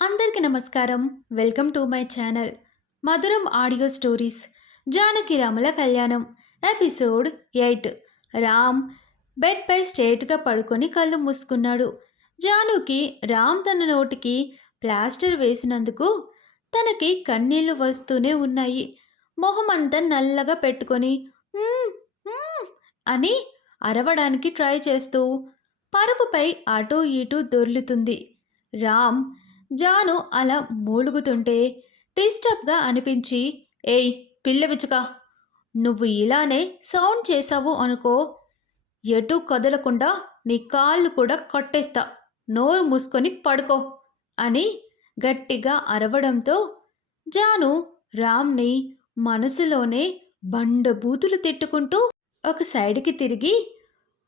అందరికీ నమస్కారం. Welcome to my channel. Madhuram audio stories Janaki రాముల కళ్యాణం ఎపిసోడ్ ఎయిట్. రామ్ బెడ్పై స్ట్రేట్గా పడుకొని కళ్ళు మూసుకున్నాడు. జానుకి రామ్ తన నోటికి ప్లాస్టర్ వేసినందుకు తనకి కన్నీళ్ళు వస్తూనే ఉన్నాయి. మొహం అంతా నల్లగా పెట్టుకొని అని అరవడానికి ట్రై చేస్తూ పరుపుపై అటూ ఇటూ దొర్లుతుంది. రామ్ జాను అలా మూలుగుతుంటే డిస్టర్బ్గా అనిపించి ఏయ్ పిల్లబిచ్చుక నువ్వు ఇలానే సౌండ్ చేసావు అనుకో ఎటు కదలకుండా నీ కాళ్ళు కూడా కొట్టేస్తా నోరు మూసుకొని పడుకో అని గట్టిగా అరవడంతో జాను రామ్ని మనసులోనే బండబూతులు తిట్టుకుంటూ ఒక సైడ్కి తిరిగి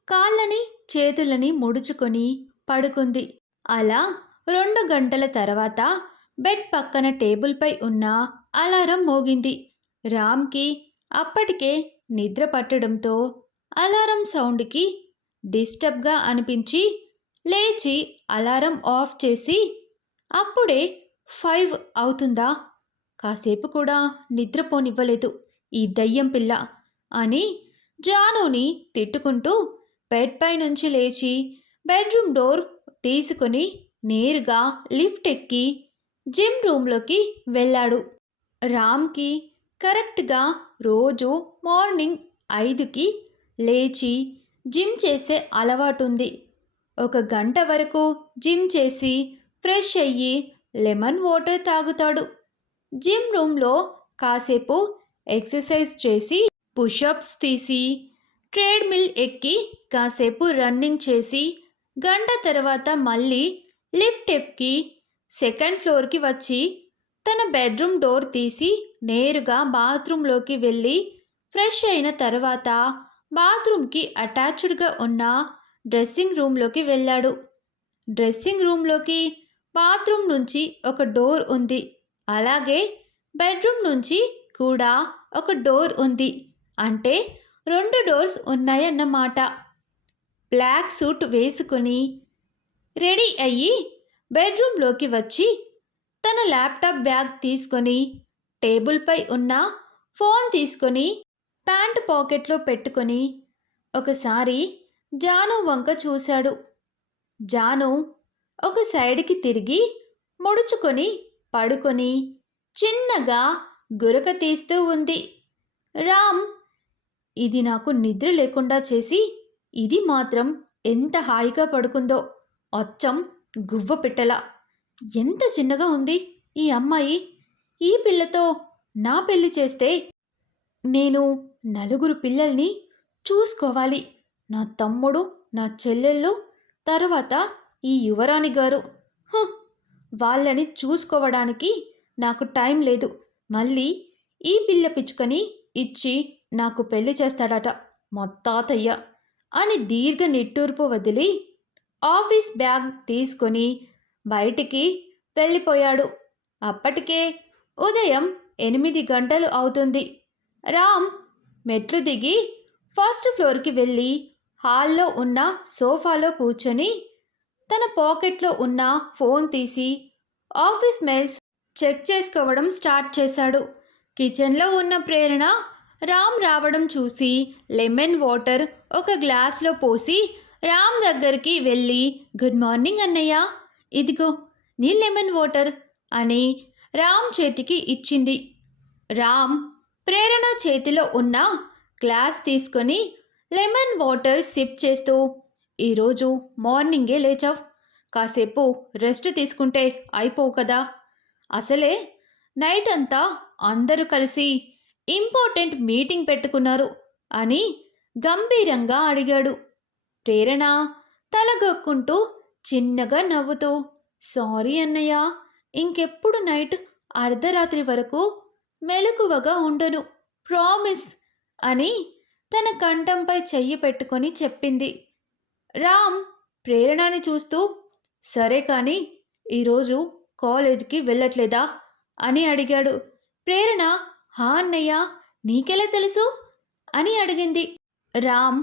కాళ్ళని చేతులని ముడుచుకొని పడుకుంది. అలా రెండు గంటల తర్వాత బెడ్ పక్కన టేబుల్పై ఉన్న అలారం మోగింది. రామ్కి అప్పటికే నిద్ర పట్టడంతో అలారం సౌండ్కి డిస్టర్బ్గా అనిపించి లేచి అలారం ఆఫ్ చేసి అప్పుడే ఫైవ్ అవుతుందా? కాసేపు కూడా నిద్రపోనివ్వలేదు ఈ దయ్యం పిల్ల అని జానుని తిట్టుకుంటూ బెడ్ పై నుంచి లేచి బెడ్రూమ్ డోర్ తీసుకుని నేరుగా లిఫ్ట్ ఎక్కి జిమ్ రూమ్లోకి వెళ్ళాడు. రామ్కి కరెక్ట్గా రోజు మార్నింగ్ ఐదుకి లేచి జిమ్ చేసే అలవాటుంది. ఒక గంట వరకు జిమ్ చేసి ఫ్రెష్ అయ్యి లెమన్ వాటర్ తాగుతాడు. జిమ్ రూమ్లో కాసేపు ఎక్సర్సైజ్ చేసి పుషప్స్ తీసి ట్రేడ్మిల్ ఎక్కి కాసేపు రన్నింగ్ చేసి గంట తర్వాత మళ్ళీ లిఫ్ట్ ఎక్కి సెకండ్ ఫ్లోర్కి వచ్చి తన బెడ్రూమ్ డోర్ తీసి నేరుగా బాత్రూంలోకి వెళ్ళి ఫ్రెష్ అయిన తర్వాత బాత్రూమ్కి అటాచ్డ్గా ఉన్న డ్రెస్సింగ్ రూమ్లోకి వెళ్ళాడు. డ్రెస్సింగ్ రూమ్లోకి బాత్రూమ్ నుంచి ఒక డోర్ ఉంది. అలాగే బెడ్రూమ్ నుంచి కూడా ఒక డోర్ ఉంది. అంటే రెండు డోర్స్ ఉన్నాయన్నమాట. బ్లాక్ సూట్ వేసుకొని రెడీ అయ్యి బెడ్రూమ్లోకి వచ్చి తన ల్యాప్టాప్ బ్యాగ్ తీసుకొని టేబుల్పై ఉన్న ఫోన్ తీసుకొని ప్యాంట్ పాకెట్లో పెట్టుకొని ఒకసారి జాను వంక చూశాడు. జాను ఒక సైడ్కి తిరిగి ముడుచుకొని పడుకొని చిన్నగా గురక తీస్తూ ఉంది. రామ్ ఇది నాకు నిద్ర లేకుండా చేసి ఇది మాత్రం ఎంత హాయిగా పడుకుందో! అచ్చం గువ్వ పిట్టల. ఎంత చిన్నగా ఉంది ఈ అమ్మాయి. ఈ పిల్లతో నా పెళ్ళి చేస్తే నేను నలుగురు పిల్లల్ని చూసుకోవాలి. నా తమ్ముడు నా చెల్లెళ్ళు తర్వాత ఈ యువరాణి గారు. హ, వాళ్ళని చూసుకోవడానికి నాకు టైం లేదు. మళ్ళీ ఈ పిల్ల పిచ్చుకని ఇచ్చి నాకు పెళ్ళి చేస్తాడట మా తాతయ్య అని దీర్ఘ నిట్టూర్పు వదిలి ఆఫీస్ బ్యాగ్ తీసుకొని బయటికి వెళ్ళిపోయాడు. అప్పటికే ఉదయం ఎనిమిది గంటలు అవుతుంది. రామ్ మెట్లు దిగి ఫస్ట్ ఫ్లోర్కి వెళ్ళి హాల్లో ఉన్న సోఫాలో కూర్చొని తన పాకెట్లో ఉన్న ఫోన్ తీసి ఆఫీస్ మెయిల్స్ చెక్ చేసుకోవడం స్టార్ట్ చేశాడు. కిచెన్లో ఉన్న ప్రేరణ రామ్ రావడం చూసి లెమన్ వాటర్ ఒక గ్లాస్లో పోసి రామ్ దగ్గరికి వెళ్ళి గుడ్ మార్నింగ్ అన్నయ్య. ఇదిగో నీ లెమన్ వాటర్ అని రామ్ చేతికి ఇచ్చింది. రామ్ ప్రేరణ చేతిలో ఉన్న గ్లాస్ తీసుకొని లెమన్ వాటర్ సిప్ చేస్తూ ఈరోజు మార్నింగే లేచావు. కాసేపు రెస్ట్ తీసుకుంటే అయిపోవు కదా. అసలే నైట్ అంతా అందరూ కలిసి ఇంపార్టెంట్ మీటింగ్ పెట్టుకున్నారు అని గంభీరంగా అడిగాడు. ప్రేరణ తలగక్కుంటూ చిన్నగా నవ్వుతూ సారీ అన్నయ్య ఇంకెప్పుడు నైట్ అర్ధరాత్రి వరకు మెలకువగా ఉండను ప్రామిస్ అని తన కంఠంపై చెయ్యి పెట్టుకొని చెప్పింది. రామ్ ప్రేరణని చూస్తూ సరే కానీ ఈరోజు కాలేజీకి వెళ్ళట్లేదా? అని అడిగాడు. ప్రేరణ హా అన్నయ్య నీకెలా తెలుసు? అని అడిగింది. రామ్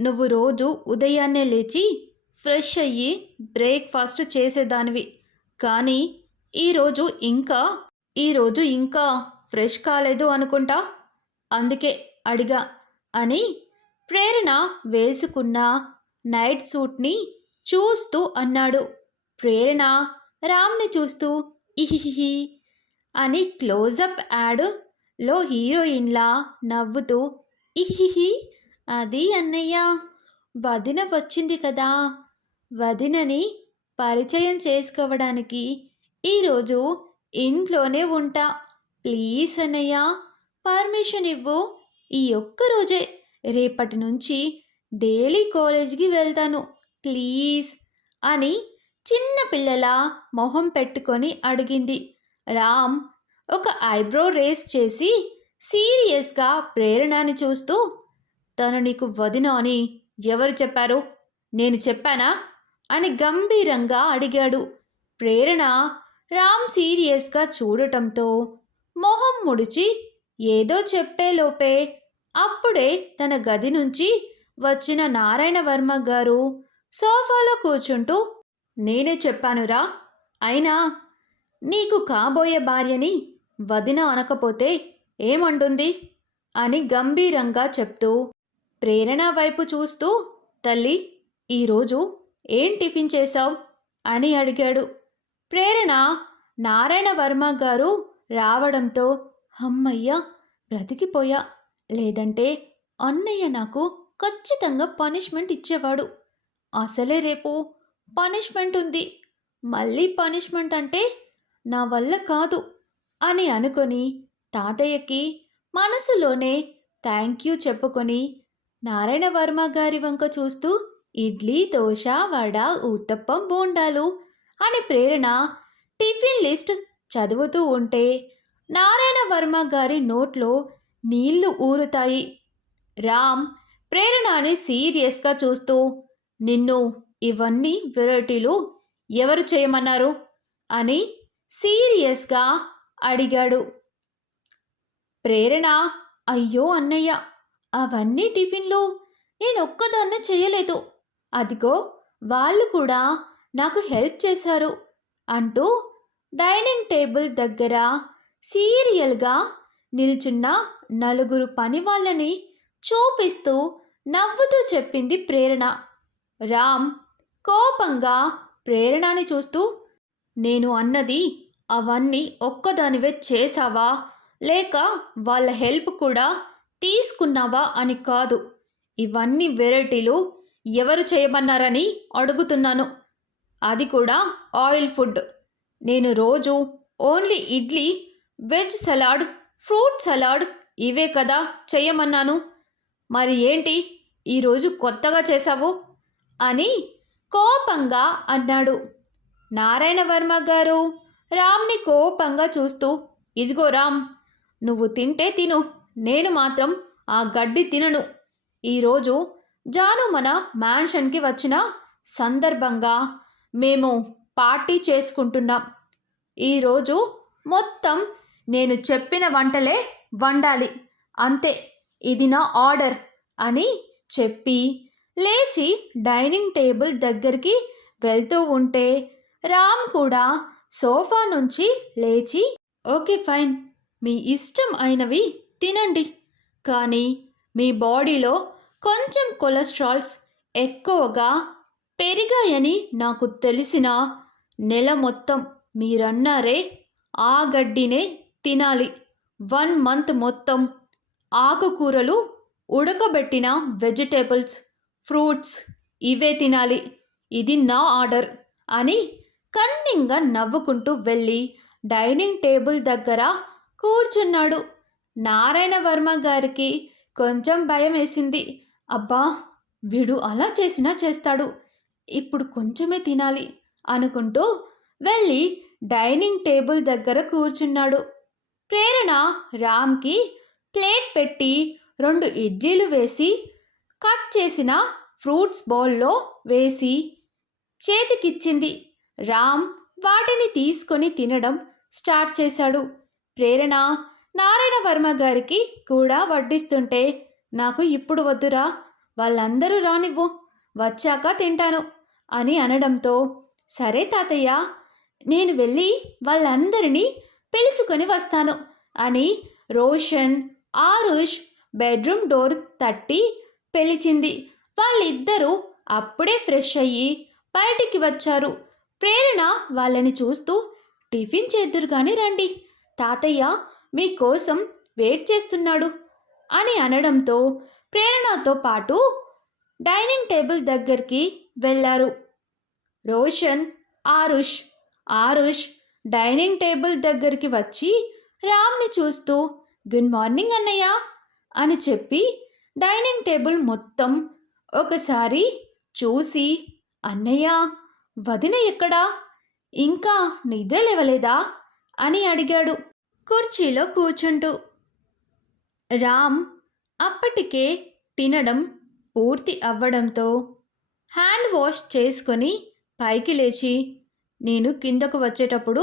నువ్వు రోజు ఉదయాన్నే లేచి ఫ్రెష్ అయ్యి బ్రేక్ఫాస్ట్ చేసేదానివి. కానీ ఈరోజు ఇంకా ఈరోజు ఇంకా ఫ్రెష్ కాలేదు అనుకుంటా? అందుకే అడిగా అని ప్రేరణ వేసుకున్న నైట్ సూట్ని చూస్తూ అన్నాడు. ప్రేరణ రామ్ని చూస్తూ ఇహిహి అని క్లోజప్ యాడ్లో హీరోయిన్లా నవ్వుతూ ఇహిహి అది అన్నయ్య. వదిన వచ్చింది కదా. వదినని పరిచయం చేసుకోవడానికి ఈరోజు ఇంట్లోనే ఉంటా. ప్లీజ్ అన్నయ్య పర్మిషన్ ఇవ్వు. ఈ ఒక్క రోజే రేపటి నుంచి డైలీ కాలేజ్కి వెళ్తాను. ప్లీజ్ అని చిన్న పిల్లల మొహం పెట్టుకొని అడిగింది. రామ్ ఒక ఐబ్రో రేస్ చేసి సీరియస్గా ప్రేరణని చూస్తూ తను నీకు వదిన అని ఎవరు చెప్పారు? నేను చెప్పానా? అని గంభీరంగా అడిగాడు. ప్రేరణ రామ్ సీరియస్గా చూడటంతో మొహం ముడిచి ఏదో చెప్పేలోపే అప్పుడే తన గది నుంచి వచ్చిన నారాయణ వర్మ గారు సోఫాలో కూర్చుంటూ నేనే చెప్పానురా. అయినా నీకు కాబోయే భార్యని వదిన అనకపోతే ఏమంటుంది? అని గంభీరంగా చెప్తూ ప్రేరణ వైపు చూస్తూ తల్లి ఈరోజు ఏం టిఫిన్ చేశావు? అని అడిగాడు. ప్రేరణ నారాయణ వర్మ గారు రావడంతో అమ్మయ్య బ్రతికిపోయా. లేదంటే అన్నయ్య నాకు ఖచ్చితంగా పనిష్మెంట్ ఇచ్చేవాడు. అసలే రేపు పనిష్మెంట్ ఉంది. మళ్ళీ పనిష్మెంట్ అంటే నా వల్ల కాదు అని అనుకొని తాతయ్యకి మనసులోనే థ్యాంక్ యూ చెప్పుకొని నారాయణ వర్మ గారి వంక చూస్తూ ఇడ్లీ దోశ వడ ఉత్తప్పం బోండాలు అనే ప్రేరణ టిఫిన్ లిస్ట్ చదువుతూ ఉంటే నారాయణ వర్మ గారి నోట్లో నీళ్ళు ఊరుతాయి. రామ్ ప్రేరణని సీరియస్గా చూస్తూ నిన్ను ఇవన్నీ వెరైటీలు ఎవరు చేయమన్నారు? అని సీరియస్గా అడిగాడు. ప్రేరణ అయ్యో అన్నయ్య అవన్నీ టిఫిన్లు. నేను ఒక్కదాన్నే చేయలేదు. అదిగో వాళ్ళు కూడా నాకు హెల్ప్ చేశారు అంటూ డైనింగ్ టేబుల్ దగ్గర సీరియల్గా నిల్చున్న నలుగురు పని వాళ్ళని చూపిస్తూ నవ్వుతూ చెప్పింది ప్రేరణ. రామ్ కోపంగా ప్రేరణని చూస్తూ నేను అన్నది అవన్నీ ఒక్కదానివే చేసావా లేక వాళ్ళ హెల్ప్ కూడా తీసుకున్నావా అని కాదు. ఇవన్నీ వెరైటీలు ఎవరు చేయమన్నారని అడుగుతున్నాను. అది కూడా ఆయిల్ ఫుడ్. నేను రోజు only idli veg salad fruit salad ఇవే కదా చేయమన్నాను. మరి ఏంటి? ఈరోజు కొత్తగా చేశావు? అని కోపంగా అన్నాడు. నారాయణ వర్మ గారు రామ్ని కోపంగా చూస్తూ ఇదిగో రామ్ నువ్వు తింటే తిను. నేను మాత్రం ఆ గడ్డి తినను. ఈరోజు జాను మన మ్యాన్షన్కి వచ్చిన సందర్భంగా మేము పార్టీ చేసుకుంటున్నాం. ఈరోజు మొత్తం నేను చెప్పిన వంటలే వండాలి. అంతే ఇది నా ఆర్డర్ అని చెప్పి లేచి డైనింగ్ టేబుల్ దగ్గరికి వెళ్తూ ఉంటే రామ్ కూడా సోఫా నుంచి లేచి ఓకే ఫైన్ మీ ఇష్టం అయినవి తినండి. కానీ మీ బాడీలో కొంచెం కొలెస్ట్రాల్స్ ఎక్కువగా పెరిగాయని నాకు తెలిసిన నెల మొత్తం మీరన్నారే ఆ గడ్డినే తినాలి. వన్ మంత్ మొత్తం ఆకుకూరలు ఉడకబెట్టిన వెజిటేబుల్స్ ఫ్రూట్స్ ఇవే తినాలి. ఇది నా ఆర్డర్ అని కన్నింగా నవ్వుకుంటూ వెళ్ళి డైనింగ్ టేబుల్ దగ్గర కూర్చున్నాడు. నారాయణ వర్మ గారికి కొంచెం భయం వేసింది. అబ్బా వీడు అలా చేసినా చేస్తాడు. ఇప్పుడు కొంచెమే తినాలి అనుకుంటూ వెళ్ళి డైనింగ్ టేబుల్ దగ్గర కూర్చున్నాడు. ప్రేరణ రామ్కి ప్లేట్ పెట్టి రెండు ఇడ్లీలు వేసి కట్ చేసిన ఫ్రూట్స్ బౌల్లో వేసి చేతికిచ్చింది. రామ్ వాటిని తీసుకొని తినడం స్టార్ట్ చేశాడు. ప్రేరణ నారాయణ వర్మ గారికి కూడా వడ్డిస్తుంటే నాకు ఇప్పుడు వద్దురా వాళ్ళందరూ రానివ్వు వచ్చాక తింటాను అని అనడంతో సరే తాతయ్య నేను వెళ్ళి వాళ్ళందరినీ పిలుచుకొని వస్తాను అని రోషన్ ఆరుష్ బెడ్రూమ్ డోర్ తట్టి పిలిచింది. వాళ్ళిద్దరూ అప్పుడే ఫ్రెష్ అయ్యి బయటికి వచ్చారు. ప్రేరణ వాళ్ళని చూస్తూ టిఫిన్ చేద్దురు కానీ రండి తాతయ్య మీకోసం వెయిట్ చేస్తున్నాడు అని అనడంతో ప్రేరణతో పాటు డైనింగ్ టేబుల్ దగ్గరికి వెళ్ళారు. రోషన్ ఆరుష్ ఆరుష్ డైనింగ్ టేబుల్ దగ్గరికి వచ్చి రామ్ని చూస్తూ గుడ్ మార్నింగ్ అన్నయ్య అని చెప్పి డైనింగ్ టేబుల్ మొత్తం ఒకసారి చూసి అన్నయ్య వదిన ఎక్కడా? ఇంకా నిద్ర లేవలేదా? అని అడిగాడు. కుర్చీలో కూర్చుంటూ. రామ్ అప్పటికే తినడం పూర్తి అవ్వడంతో హ్యాండ్ వాష్ చేసుకొని పైకి లేచి నేను కిందకు వచ్చేటప్పుడు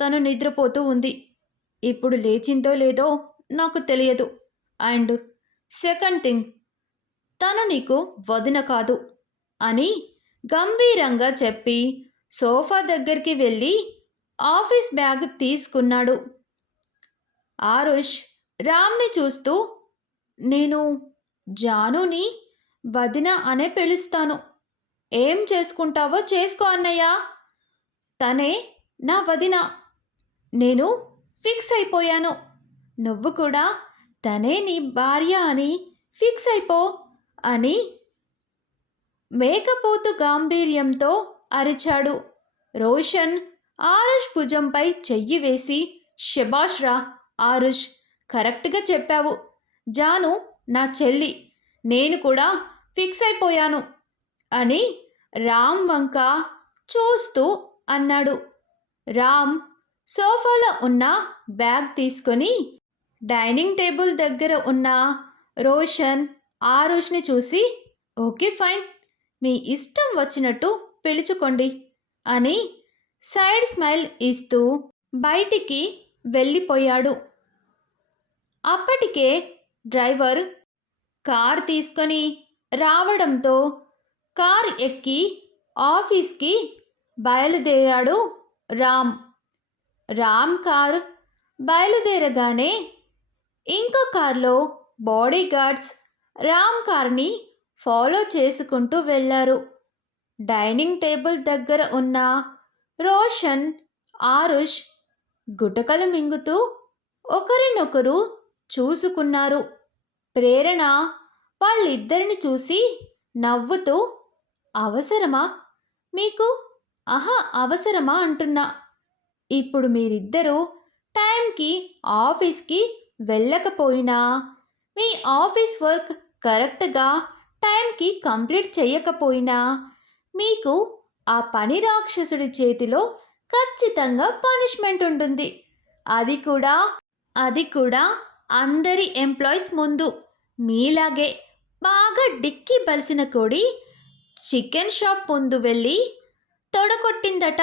తను నిద్రపోతూ ఉంది. ఇప్పుడు లేచిందో లేదో నాకు తెలియదు. అండ్ సెకండ్ థింగ్ తను నీకు వదిన కాదు అని గంభీరంగా చెప్పి సోఫా దగ్గరికి వెళ్ళి ఆఫీస్ బ్యాగ్ తీసుకున్నాడు. ఆరుష్ రామ్ని చూస్తూ నేను జానుని వదిన అనే పిలుస్తాను. ఏం చేసుకుంటావో చేసుకో అన్నయ్య. తనే నా వదిన. నేను ఫిక్స్ అయిపోయాను. నువ్వు కూడా తనే నీ భార్య అని ఫిక్స్ అయిపో అని మేకపోతు గాంభీర్యంతో అరిచాడు. రోషన్ ఆరుష్ భుజంపై చెయ్యి వేసి శబాష్ రా ఆరుష్ కరెక్ట్గా చెప్పావు. జాను నా చెల్లి నేను కూడా ఫిక్స్ అయిపోయాను అని రామ్ వంక చూస్తూ అన్నాడు. రామ్ సోఫాలో ఉన్న బ్యాగ్ తీసుకొని డైనింగ్ టేబుల్ దగ్గర ఉన్న రోషన్ ఆరుష్ని చూసి ఓకే ఫైన్. మీ ఇష్టం వచ్చినట్టు పిలుచుకోండి అని సైడ్ స్మైల్ ఇస్తూ బయటికి వెళ్ళిపోయాడు. అప్పటికే డ్రైవర్ కార్ తీసుకొని రావడంతో కార్ ఎక్కి ఆఫీస్కి బయలుదేరాడు రామ్. రామ్ కార్ బయలుదేరగానే ఇంకో కార్లో బాడీగార్డ్స్ రామ్ కార్ని ఫాలో చేసుకుంటూ వెళ్ళారు. డైనింగ్ టేబుల్ దగ్గర ఉన్న రోషన్ ఆరుష్ గుటకలు మింగుతూ ఒకరినొకరు చూసుకున్నారు. ప్రేరణ వాళ్ళిద్దరిని చూసి నవ్వుతూ అవసరమా? మీకు ఆహా అవసరమా? అంటున్నా. ఇప్పుడు మీరిద్దరూ టైంకి ఆఫీస్కి వెళ్ళకపోయినా మీ ఆఫీస్ వర్క్ కరెక్ట్గా టైంకి కంప్లీట్ చేయకపోయినా మీకు ఆ పని రాక్షసుడి చేతిలో ఖచ్చితంగా పనిష్మెంట్ ఉంటుంది. అది కూడా అది కూడా అందరి ఎంప్లాయీస్ ముందు మీలాగే బాగా డిక్కి బలిసిన కోడి చికెన్ షాప్ ముందు వెళ్ళి తొడగొట్టిందట.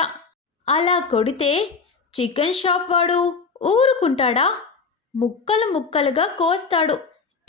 అలా కొడితే చికెన్ షాప్ వాడు ఊరుకుంటాడా? ముక్కలు ముక్కలుగా కోస్తాడు.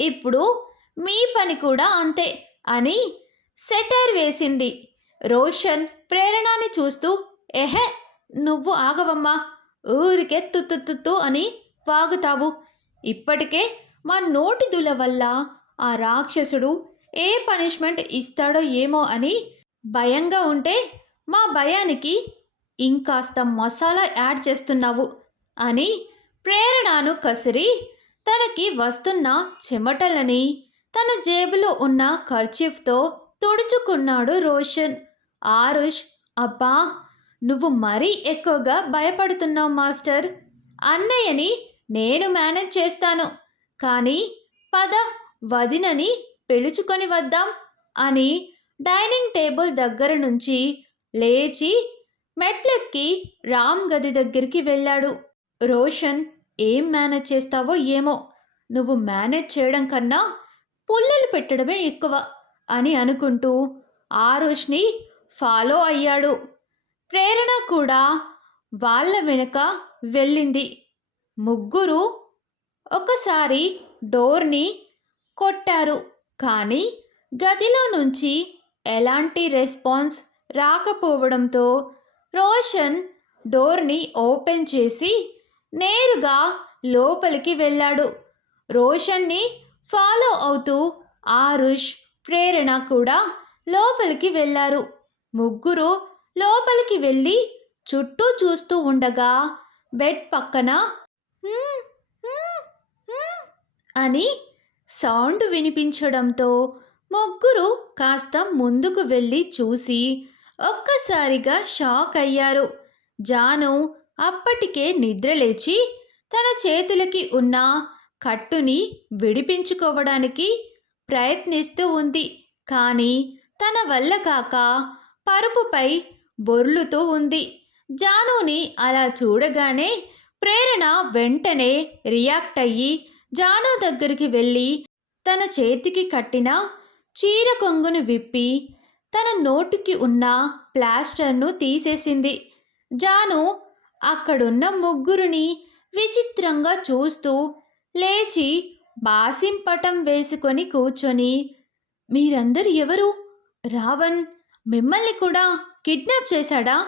ఇప్పుడు మీ పని కూడా అంతే అని సెటైర్ వేసింది. రోషన్ ప్రేరణని చూస్తూ ఎహె నువ్వు ఆగవమ్మా. ఊరికే తుత్తు అని వాగుతావు. ఇప్పటికే మా నోటి దుల వల్ల ఆ రాక్షసుడు ఏ పనిష్మెంట్ ఇస్తాడో ఏమో అని భయంగా ఉంటే మా భయానికి ఇంకాస్త మసాలా యాడ్ చేస్తున్నావు అని ప్రేరణను కసిరి తనకి వస్తున్న చెమటలని తన జేబులో ఉన్న ఖర్చీఫ్తో తుడుచుకున్నాడు రోషన్. ఆరుష్ అబ్బా నువ్వు మరీ ఎక్కువగా భయపడుతున్నావు మాస్టర్. అన్నయ్యని నేను మేనేజ్ చేస్తాను. కానీ పద వదినని పిలుచుకొని వద్దాం అని డైనింగ్ టేబుల్ దగ్గర నుంచి లేచి మెట్లెక్కి రామ్ గది దగ్గరికి వెళ్ళాడు. రోషన్ ఏం మేనేజ్ చేస్తావో ఏమో? నువ్వు మేనేజ్ చేయడం కన్నా పుల్లలు పెట్టడమే ఎక్కువ అని అనుకుంటూ ఆరుష్ని ఫాలో అయ్యాడు. ప్రేరణ కూడా వాళ్ళ వెనుక వెళ్ళింది. ముగ్గురు ఒకసారి డోర్ని కొట్టారు. కానీ గదిలో నుంచి ఎలాంటి రెస్పాన్స్ రాకపోవడంతో రోషన్ డోర్ని ఓపెన్ చేసి నేరుగా లోపలికి వెళ్ళాడు. రోషన్ని ఫాలో అవుతూ ఆరుష్ ప్రేరణ కూడా లోపలికి వెళ్ళారు. ముగ్గురు లోపలికి వెళ్ళి చుట్టూ చూస్తూ ఉండగా బెడ్ పక్కన అని సౌండ్ వినిపించడంతో ముగ్గురు కాస్త ముందుకు వెళ్ళి చూసి ఒక్కసారిగా షాక్ అయ్యారు. జాను అప్పటికే నిద్రలేచి తన చేతులకి ఉన్న కట్టుని విడిపించుకోవడానికి ప్రయత్నిస్తూ ఉంది. కానీ తన వల్ల కాక పరుపుపై బొర్లుతూ ఉంది. జానుని అలా చూడగానే ప్రేరణ వెంటనే రియాక్ట్ అయ్యి జాను దగ్గరికి వెళ్ళి తన చేతికి కట్టిన చీర కొంగును విప్పి తన నోటికి ఉన్న ప్లాస్టర్ను తీసేసింది. జాను అక్కడున్న ముగ్గురిని విచిత్రంగా చూస్తూ లేచి బాసింపటం వేసుకొని కూర్చొని మీరందరు ఎవరు? రావణ్ మిమ్మల్ని కూడా కిడ్నాప్ చేశాడా?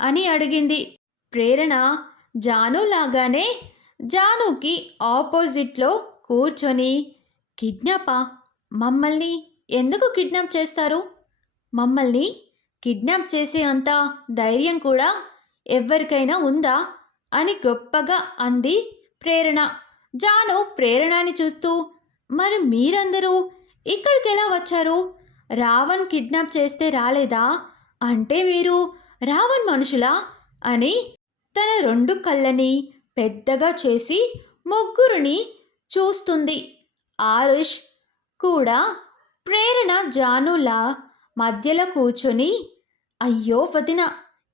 అని అడిగింది. ప్రేరణ జాను లాగానే జానుకి ఆపోజిట్లో కూర్చొని కిడ్నాపా మమ్మల్ని ఎందుకు కిడ్నాప్ చేస్తారు? మమ్మల్ని కిడ్నాప్ చేసే అంత ధైర్యం కూడా ఎవరికైనా ఉందా? అని గొప్పగా అంది ప్రేరణ. జాను ప్రేరణని చూస్తూ మరి మీరందరూ ఇక్కడికి ఎలా వచ్చారు? రావణ్ కిడ్నాప్ చేస్తే రాలేదా? అంటే మీరు రావణ్ మనుషులా? అని తన రెండు కళ్ళని పెద్దగా చేసి ముగ్గురిని చూస్తుంది. ఆరుష్ కూడా ప్రేరణ జానుల మధ్యలో కూర్చొని అయ్యో వదిన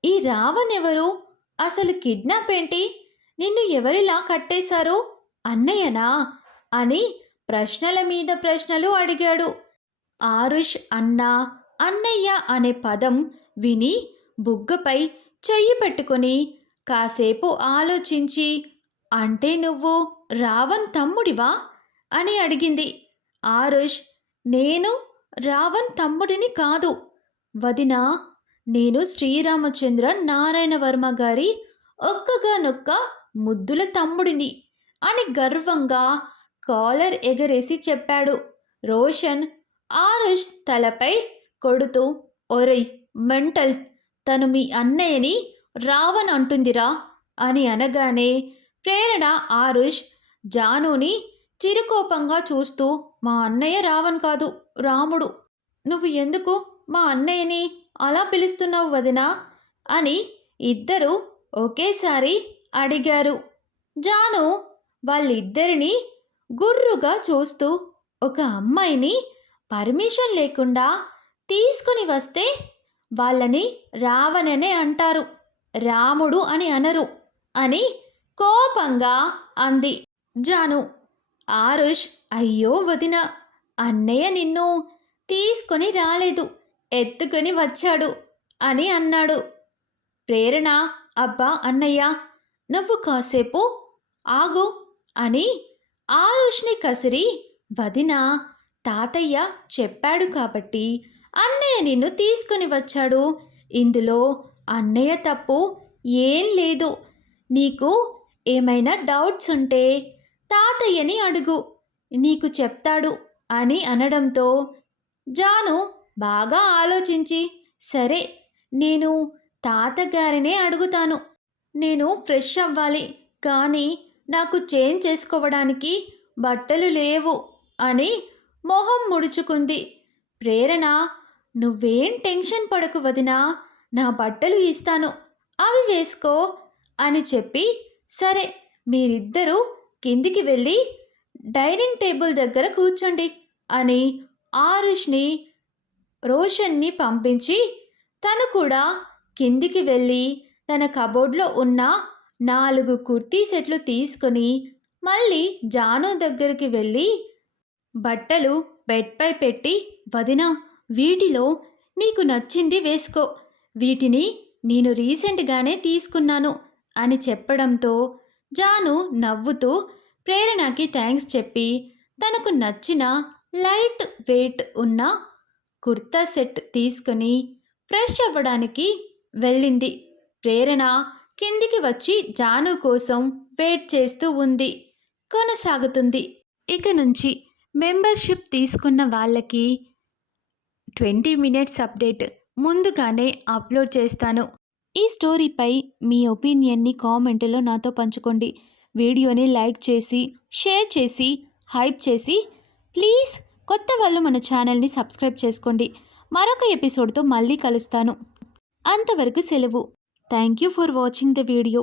ఈ రావణ్ ఎవరు? అసలు కిడ్నాప్ ఏంటి? నిన్ను ఎవరిలా కట్టేశారు? అన్నయ్యనా? అని ప్రశ్నల మీద ప్రశ్నలు అడిగాడు. ఆరుష్ అన్నా అన్నయ్య అనే పదం విని బుగ్గపై చెయ్యి పెట్టుకొని కాసేపు ఆలోచించి అంటే నువ్వు రావణ్ తమ్ముడివా? అని అడిగింది. ఆరుష్ నేను రావణ్ తమ్ముడిని కాదు. వదినా నేను శ్రీరామచంద్ర నారాయణ వర్మ గారి ఒక్కగానొక్క ముద్దుల తమ్ముడిని అని గర్వంగా కాలర్ ఎగరేసి చెప్పాడు. రోషన్ ఆరుష్ తలపై కొడుతూ ఒరేయ్ మెంటల్ తను మీ అన్నయ్యని రావణ్ అంటుందిరా అని అనగానే ప్రేరణ ఆరుష్ జానుని చిరుకోపంగా చూస్తూ మా అన్నయ్య రావణ్ కాదు రాముడు. నువ్వు ఎందుకు మా అన్నయ్యని అలా పిలుస్తున్నావు వదినా? అని ఇద్దరూ ఒకేసారి అడిగారు. జాను వాళ్ళిద్దరిని గుర్రుగా చూస్తూ ఒక అమ్మాయిని పర్మిషన్ లేకుండా తీసుకుని వస్తే వాళ్ళని రావణనే అంటారు. రాముడు అని అనరు అని కోపంగా అంది. జాను ఆరుష్ అయ్యో వదిన అన్నయ్య నిన్ను తీసుకొని రాలేదు ఎత్తుకొని వచ్చాడు అని అన్నాడు. ప్రేరణ అబ్బా అన్నయ్య నువ్వు కాసేపు ఆగు అని ఆరుష్ని కసిరి వదిన తాతయ్య చెప్పాడు కాబట్టి అన్నయ్య నిన్ను తీసుకుని వచ్చాడు. ఇందులో అన్నయ్య తప్పు ఏం లేదు. నీకు ఏమైనా డౌట్స్ ఉంటే తాతయ్యని అడుగు. నీకు చెప్తాడు అని అనడంతో జాను బాగా ఆలోచించి సరే నేను తాతగారినే అడుగుతాను. నేను ఫ్రెష్ అవ్వాలి కానీ నాకు చేంజ్ చేసుకోవడానికి బట్టలు లేవు అని మొహం ముడుచుకుంది. ప్రేరణ నువ్వేం టెన్షన్ పడకు వదినా. నా బట్టలు ఇస్తాను అవి వేసుకో అని చెప్పి సరే మీరిద్దరూ కిందికి వెళ్ళి డైనింగ్ టేబుల్ దగ్గర కూర్చోండి అని ఆరుష్ని రోషన్ని పంపించి తను కూడా కిందికి వెళ్ళి తన కబోర్డ్లో ఉన్న నాలుగు కుర్తీ సెట్లు తీసుకొని మళ్ళీ జాను దగ్గరికి వెళ్ళి బట్టలు బెడ్పై పెట్టి వదినా వీటిలో నీకు నచ్చింది వేసుకో వీటిని నేను రీసెంట్గానే తీసుకున్నాను అని చెప్పడంతో జాను నవ్వుతూ ప్రేరణకి థ్యాంక్స్ చెప్పి తనకు నచ్చిన లైట్ వెయిట్ ఉన్న కుర్తా సెట్ తీసుకొని ఫ్రెష్ అవ్వడానికి వెళ్ళింది. ప్రేరణ కిందికి వచ్చి జాను కోసం వెయిట్ చేస్తూ ఉంది. కొనసాగుతుంది. ఇక నుంచి మెంబర్షిప్ తీసుకున్న వాళ్ళకి ట్వంటీ మినిట్స్ అప్డేట్ ముందుగానే అప్లోడ్ చేస్తాను. ఈ స్టోరీపై మీ ఒపీనియన్ని కామెంట్లో నాతో పంచుకోండి. వీడియోని లైక్ చేసి షేర్ చేసి హైప్ చేసి ప్లీజ్ కొత్త వాళ్ళు మన ఛానల్ని సబ్స్క్రైబ్ చేసుకోండి. మరొక ఎపిసోడ్తో మళ్ళీ కలుస్తాను. అంతవరకు సెలవు. Thank you for watching the video.